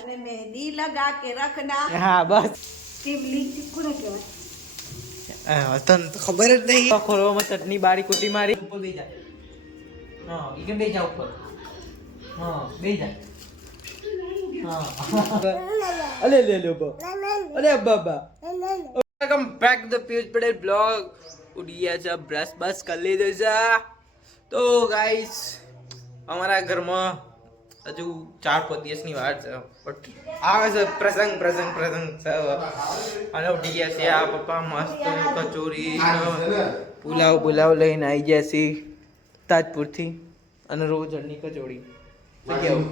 અને મહેંદી લગા કે રખના હા બસ ટીમલી કોને કહેવાય તને તો ખબર જ નહીં ખોરવામાં ચટણી બારી કુટી મારી ઉપર બેસી જા હા ઈ કેમ બેસી જા ઉપર હા બેસી જા હા અલે લે લે બા અલે બાબા welcome back to the Piyush Patel blog ઉડિયા છે બ્રશ બસ કરી લીધો છે તો ગાઈસ અમારા ઘરમાં હજુ 4-5 દિવસની વાર છે બટ આવે છે પ્રસંગ અને ઉઠી ગયા છે આ પપ્પા મસ્ત કચોરી પુલાવ લઈને આવી ગયા છે તાજપુરથી અને રોજની કચોરી શું કેવું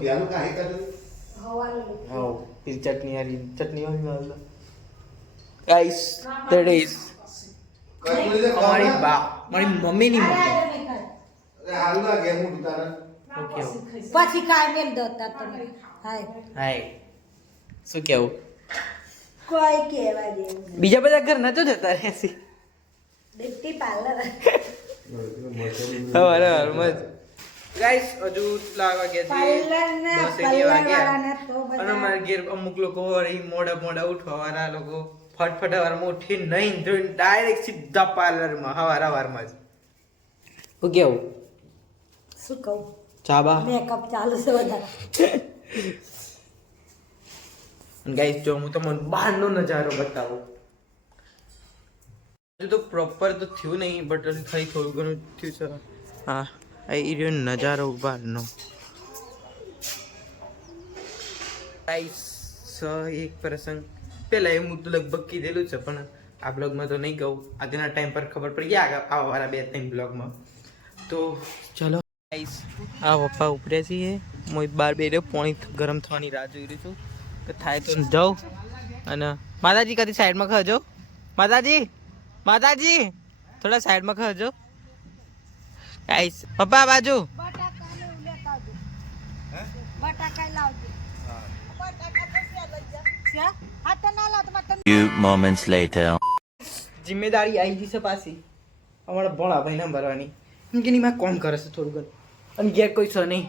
ચટણી વાળી ગાઈસ ધેટ ઇઝ અમારી મારી મમ્મીની પછી કાય મેલ દોતા તમે હાય શું કેવું કોઈ કહેવા દે બીજા બધા ઘર નતો જતા રહેસી બ્યુટી પાર્લર હવાર મત ગાઈસ હજુ લાગવા ગયા છે 10 વાગ્યા અને મારા ઘેર અમુક લોકો વળી મોડા ઉઠવા વાળા લોકો ફટફટ વારમાં ઉઠી નહીં જોઈને ડાયરેક્ટ સીધા પાર્લરમાં હવારમાં જ હું કેવું શું કહું ચાબા મેકઅપ ચાલુ છે વધારે ગાઈસ જો હું તમને બહારનો નજારો બતાવું હજુ તો પ્રોપર તો થયું નહીં બટ થઈ થોડું ઘણું થયું છે હા એ રહ્યો નજારો બહારનો ગાઈસ એક પ્રસંગ પેલા હું તો લગભગ કીધેલું છે પણ આ બ્લોગમાં તો નહીં કહું આજના ટાઈમ પર ખબર પડી ગયા આવવાવાળા 2-3 બ્લોગમાં તો ચલો ગાઈસ આ પપ્પા ઉપરે છીએ હું બાર બેઠો પાણી ગરમ થવાની રાહ જોઈ રહી છું કે થાય તો જાઉં અને માતાજી કદી સાઈડમાં ખજો માતાજી થોડા સાઈડમાં ખજો ગાઈસ પપ્પા આ બાજુ Few moments later. જિમ્મેદારી આવી ગઈ છે પાછી અમારા ભોળા ભાઈ ને ભરવાની કે નહીં માં કોમ કરે છે થોડું ઘણું અને ઘેર કોઈ છે નહીં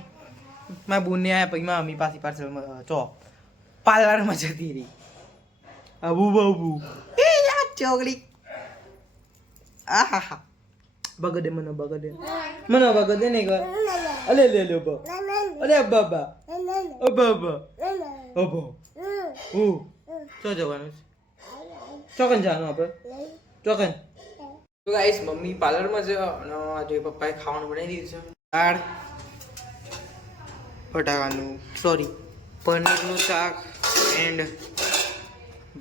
મારા બુનને આવ્યા પછી મારા મમ્મી પાછી પાછળ ચો પાર્લરમાં જતી રહી આબુ એ યાર ચોગડી આહા બગડે મને બગડે નહીં કર અલે લે લે બા અલે બાબા અબો ચો જવાનું ચોકન જવાનું આપણે ચોકન તો ગાઈસ મમ્મી પાર્લરમાં છે અને આજે પપ્પાએ ખાવાનું બનાવી દીધું છે દાળ બટાકાનું પનીરનું શાક એન્ડ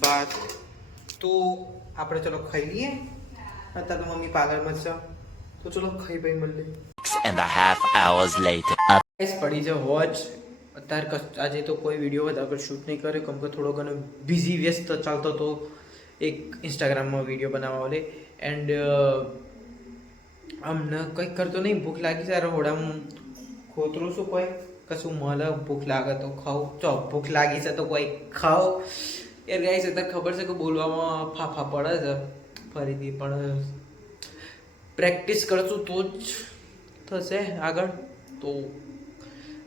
ભાત તો આપણે ચલો ખાઈ લઈએ અત્યારે તો મમ્મી પાર્લરમાં છે તો ચલો ખાઈ ભાઈ મળીએ 6.5 hours later. ગાઈસ પડી છે વોચ અત્યારે આજે તો કોઈ વિડીયો આગળ શૂટ નહીં કર્યો કેમ કે થોડો ઘણો બિઝી વ્યસ્ત ચાલતો હતો એક ઇન્સ્ટાગ્રામમાં વિડીયો બનાવવા લે એન્ડ અમને કંઈક કરતો નહીં ભૂખ લાગી છે રહોડામાં ખોતરું શું કોઈ કશું મળે ભૂખ લાગે તો ખાવ ભૂખ લાગી છે તો કોઈ ખાઓ એ ગાઈસ અત્યારે ખબર છે કે બોલવામાં ફાફા પડે છે ફરીથી પણ પ્રેક્ટિસ કરશું તો જ થશે આગળ તો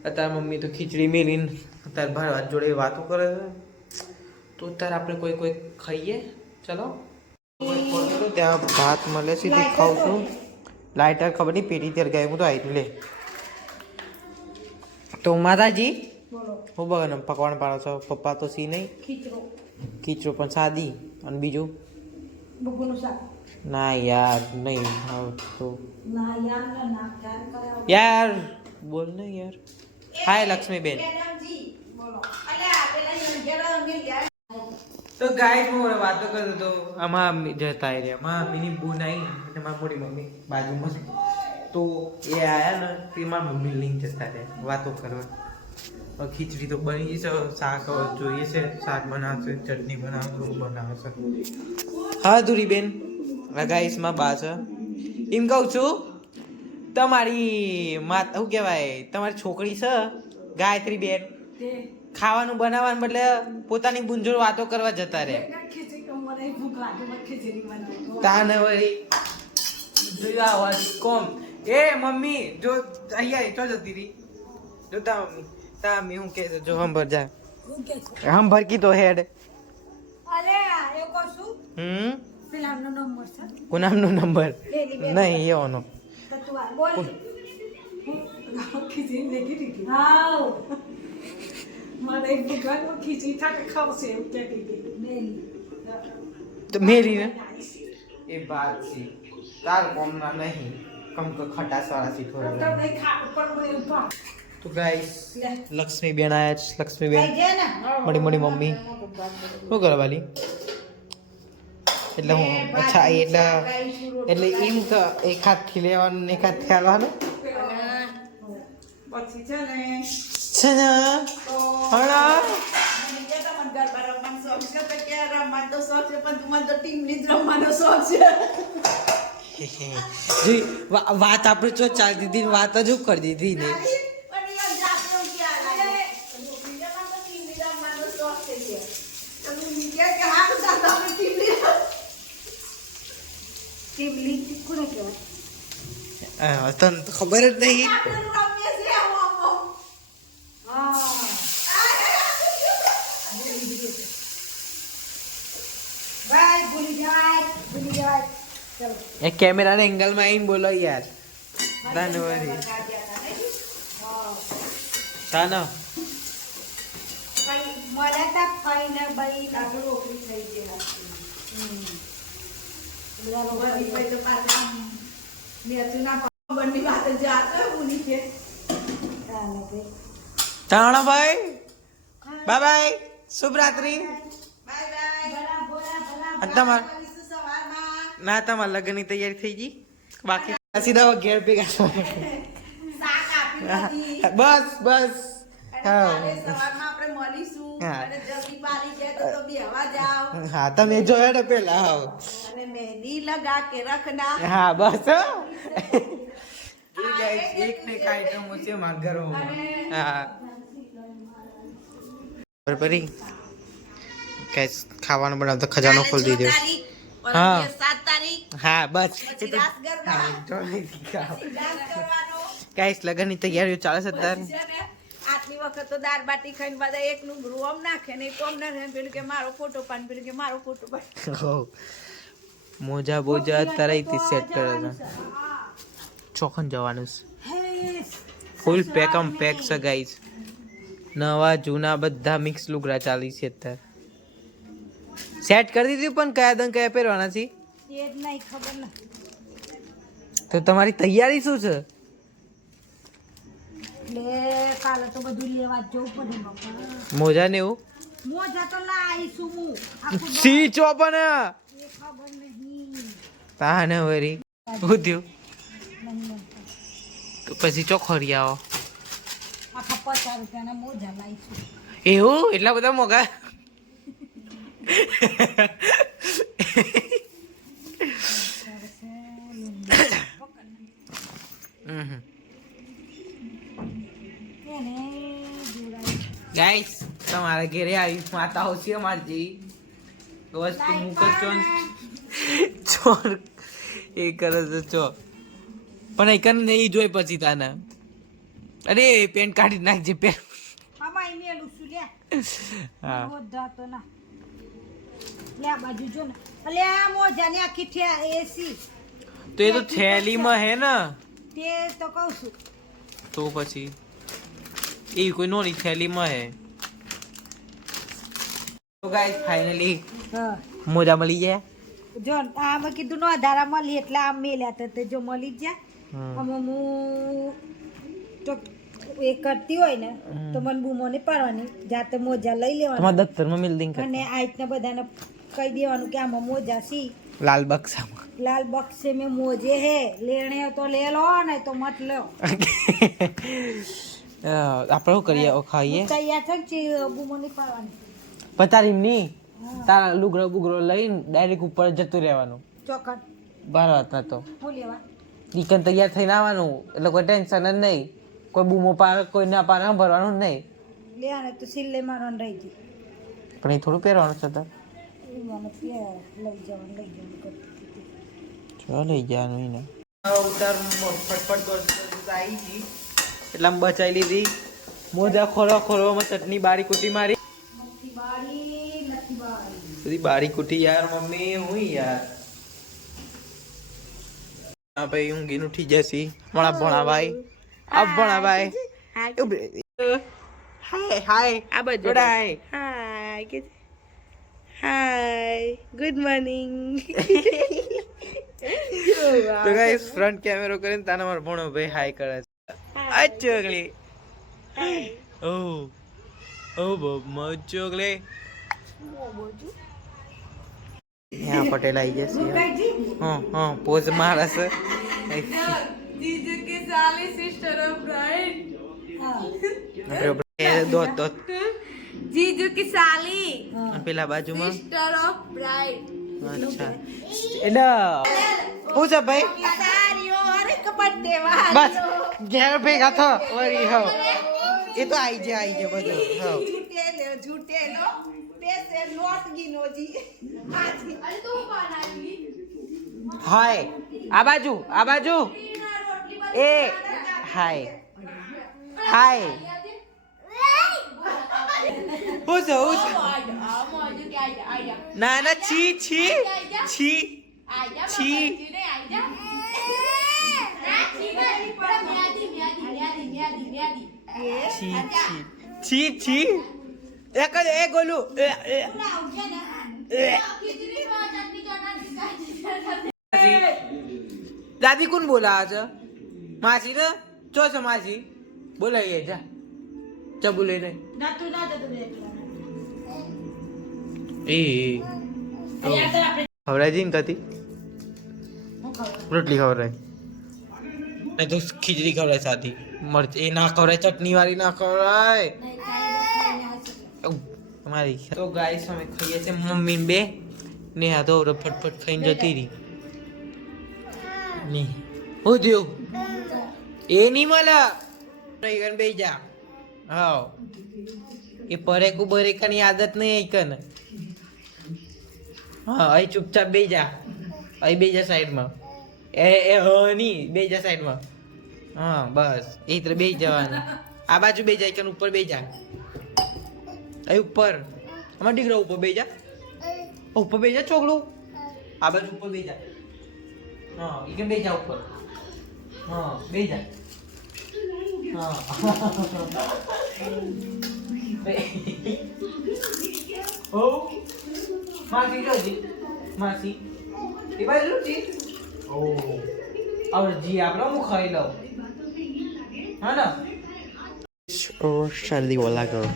અત્યારે મમ્મી તો ખીચડી મેલીને અત્યારે ભાઈ જોડે વાતો કરે છે તો અત્યારે આપણે કોઈ ખાઈએ ચલો ત્યાં ભાત મળે સીધી ખાઉં છું લાઇટર ખબર નહીં પેટી ત્યારે ગયા હું તો આવી લે તો માતાજી હું બગન પકવાન પાડો છો પપ્પા તો સી નહીં ખીચડો પણ સાદી અને બીજું ના યાર નહીં તો યાર બોલ ને યાર હાય લક્ષ્મીબેન તો ગાઈસ હું વાતો કરતો તો આમાં જતા રહ્યા મારા મમ્મીની બૂન આવી અને મારી મોટી મમ્મી બાજુમાં તો એ આયા ને તે મારા મમ્મી લઈને જતા રહ્યા વાતો કરવા ખીચડી તો બની છે શાક જોઈએ છે શાક બનાવશે ચટણી બનાવશે હા ધુરીબેન ગાઈસમાં બા છે એમ કહું છું તમારી શું કહેવાય તમારી છોકરી છે ગાયત્રી બેન ખાવાનું બનાવવાનું બદલે પોતાની બુંજોડ વાતો કરવા જતા રહે તાને વળી જોયા અવાજ કોમ એ મમ્મી જો અહીંયા તો જતી રહી જો તા મમ્મી હું કહે છે જો હંભર જા हम भर की तो हेड અરે એ કશું પેલાનો નંબર છે કોનામનો નંબર નહીં એવાનો તો તું આ બોલ હાઉ મારે એક દુકાનમાં ખીચડી થાકે ખાવશે એમ કહેતી હતી. તો મેરી ને એ બાત છે તાર કોમના નહીં કમ કે ખટાસ વાળા સી થોડા તમને ખાટું પણ મને એવું ભાવ. તો ગાઈસ લક્ષ્મી બેન આયા છે લક્ષ્મી બેન જે ને મોટી મોટી મમ્મી શું કરે વાલી એટલે હું અચ્છા એટલે એમ કે એક હાથથી લેવાનું ને એક હાથથી હાલવાનું પછી છે ને છે ને હણા મને કે તમને ગરબા રમવાનો શોખ છે તો કે રમવાનો શોખ છે પણ તમારે તો ટીમની જ રમવાનો શોખ છે. જી વાત આપણે જો ચાલતી હતી વાત જ કરી દીધી ને પણ યાર જાતે હું ક્યાં લાગે બીજા માં તો ટીમની રમવાનો શોખ છે કે તો હું કે હા તો તમે ટીમની ટીમલી કોને કહેવાય તને તો ખબર જ નહીં આપણે રમીએ છીએ આમ હા ભાઈ ભૂલી જાય ચલો એ કેમેરાના એંગલમાં આવીને બોલો યાર ધન્યવાદ તાનો ભાઈ મળ્યા તા ફઈને ભાઈ કાજુ રોકડી થઈ ગયા બધા લોકો બની ભાઈ તો પાછા મેચું ના બંની વાત જાતો ઉની કે ચાલે ભાઈ તાણો ભાઈ બાય બાય શુભ રાત્રી બાય બાય અને તમાર મળીશું સવારમાં ના તમારા લગ્નની તૈયારી થઈ ગઈ બાકી સીધા ઘેર ભેગા શાક આપી દીધી બસ બસ અને કાલે સવારમાં આપણે મળીશું હા. અને જલ્દી પાલી જાય તો બેહવા જાવ હા તમે જોયો ને પેલા હા અને મહેંદી લગા કે રખના હા બસ એક ને કાંઈ તો મુસે માંગરો હા બરાબર કઈ ખાવાનું બનાવતો ખજાનો ખોલી દીધો હા. 7 તારીખ હા બસ પછી રાસ ગરબા ગાઈસ ડાન્સ કરવાનો લગ્નની તૈયારીઓ ચાલે છે અત્યારે છે ને આટલી વખત તો દાળ બાટી ખાઈને બધા એકનું ગૃહ આમ નાખે ને એક આમ ના રહે પેલું કે મારો ફોટો પાડ પેલું કે મારો ફોટો પાડ હો. મોજા બોજા અત્યારે સેટ કરે છે ચોખન જવાનું છે ફૂલ પેકમ પેક છે ગાઈસ નવા જૂના બધા મિક્સ લુગડા ચાલી છે અત્યારે સેટ કરી દીધું પણ કયા દંગ કયા પહેરવાના છે એ જ નહીં ખબર ને તો તમારી તૈયારી શું છે એટલે કાલે તો બધું લેવા જ જવું પડે બાપા મોજા ને એવું મોજા તો લાવીશું હું આખું સી ચોપન એ ખબર નહીં તાને વરી હું થયું નહીં તો પછી ચોખરી આવો આખા 50 રૂપિયાના મોજા લાવીશું એવું એટલા બધા મોંઘા એને જોડાય ગાઈસ તમારા ઘરે આવી માતાઓ છે અમારી વસ્તુ મૂકો ચોન ચોર એ કરે છે ચો પણ એ કને નહીં જોઈ પછી તાને અરે પેન્ટ કાઢી નાખજે પેન્ટ આમાં ઈ મેલું છું લે હા મોજા તો ના લે આ બાજુ જો ને અલે આ મોજાની આખી એસી તો એ તો થેલીમાં હે ને તે તો કહું છું તો પછી એ કોઈ નોની થેલીમાં હે તો ગાઈસ ફાઇનલી હા મોજા મળી ગયા જો આમાં કીધું નો આધારા મળી એટલે આમ મેલ્યા હતા તે જો મળી જ જાય હમ. આમાં હું તો એ કરતી હોય ને તો મને બૂમો નહીં પાડવાની જાતે મોજા લઈ લેવાના તમારા દફતરમાં મિલ દિંગ અને આ રીતના બધાને કહી દેવાનું કે આમાં મોજા સી લાલ બક્સામાં લાલ બક્સે में मोजे है लेने हो तो ले लो नहीं तो मत लो આપણે શું કરીએ ખાઈએ તૈયાર થઈ છે બૂમો નહીં પાડવાની પતારી નહીં તારા લુગડો બુગડો લઈને ડાયરેક્ટ ઉપર જતું રહેવાનું ચોકન બાર વાતના તો હું લેવા દીકન તૈયાર થઈને આવવાનું એટલે કોઈ ટેન્શન જ નહીં કોઈ બૂમો પાર કોઈ ના પાર ભરવાનું જ નહીં લેવાને તો સિલાઈ મારવાનું રહી ગઈ પણ એ થોડું પહેરવાનું છે તાર એ મને લઈ જવાનું કરતી ચો લઈ જવાનું એને ઉતાર ફટફટ આવી ગઈ એટલે આમ બચાવી લીધી મોજા ખોરવા ખોરવામાં ચટણી બારી કુટી મારી બધી બારી કુટી યાર મમ્મી હું યાર હા ભાઈ ઊંઘીને ઉઠી જશી મોણા ભણા ભાઈ આ ભણા ભાઈ હાય હાય આ બાજુ હાય હાય કે હાય ગુડ મોર્નિંગ તો ગાઈસ ફ્રન્ટ કેમેરો કરીને તાના માર ભણો ભાઈ હાય કરે છે આ ચોગલી ઓ ઓ બબ ચોગલી यहाँ पटेल आई जैसे हाँ हाँ पोज मारा सर जीजू की साली सिस्टर ऑफ ब्राइड दो दो जीजू की साली पेला बाजू में सिस्टर ऑफ ब्राइड अच्छा एना पूछ भाई सारियो अरे कपड़े वाली बस घेर भेगा था वरी हो ये तो आई जे बदल हो झूठे लो पैसे नोट गिनो जी अरे तू बनाई हाय आ बाजू ए हाय हाय पूछ ना ना छी छी छी छी छी छी छी एक गोलू दादी कोण बोला आज मासी ना चो मासी बोला ये जा बोले नाही ए खवरायची ना कधी रोटली खवराय नहीं तो खिचड़ी खवराय साथी मर्च ए ना खवराय चटनी वाली ना खवराय તમારી તો ગાઈસ અમે ખાઈએ છે મમ્મી બે નેહા તો ફટફટ ખાઈને જતી રહી ની હું થયું એ નહીં મળે નહીં બે જા હા એ પરેકુ બરેકાની આદત નહીં કન હા અહીં ચૂપચાપ બે જા અહીં બે જા સાઈડમાં એ હની બે જા સાઈડમાં હા બસ એ તરફ બે જવાનું આ બાજુ બે જાય કન ઉપર બે જા અહીં ઉપર અમારા દીકરા ઉપર બે જા ચોકડું આ બાજુ ઉપર બે જા હા એ બે જા ઉપર હા બે જા હા ઓ માસી જોજી માસી એ બાજુ જી ઓ હવે જી આપણે હું ખાઈ લઉં હા ના ઓ શરદી વાલા કરો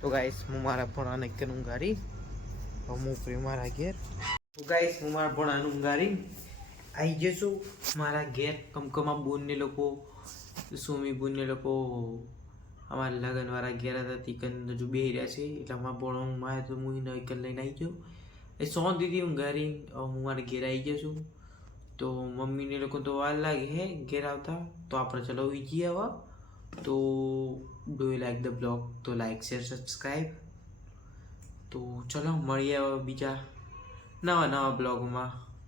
તો ગાઈસ હું મારા ભણાને કે ઊંઘારી હું પ્રેમ મારા ઘેર તો ગાઈસ હું મારા ભણાને ઊંઘારી આવી જશું મારા ઘેર કમકમા બોનને લોકો સુમી બોનને લોકો અમારા લગનવાળા ઘેર હતા તીકન હજુ બેહી રહ્યા છે એટલે અમારા ભણો ઊંઘમાં તો હું નહીકન લઈને આવી ગયો એ સો દીધી ઊંઘારી હું મારા ઘેર આવી જશું તો મમ્મીને લોકો તો વાર લાગે હે ઘેર આવતા તો આપણે ચલો વીજી આવા તો do you like the blog તો લાઈક શેર સબસ્ક્રાઈબ તો ચલો મળીએ બીજા નવા બ્લોગમાં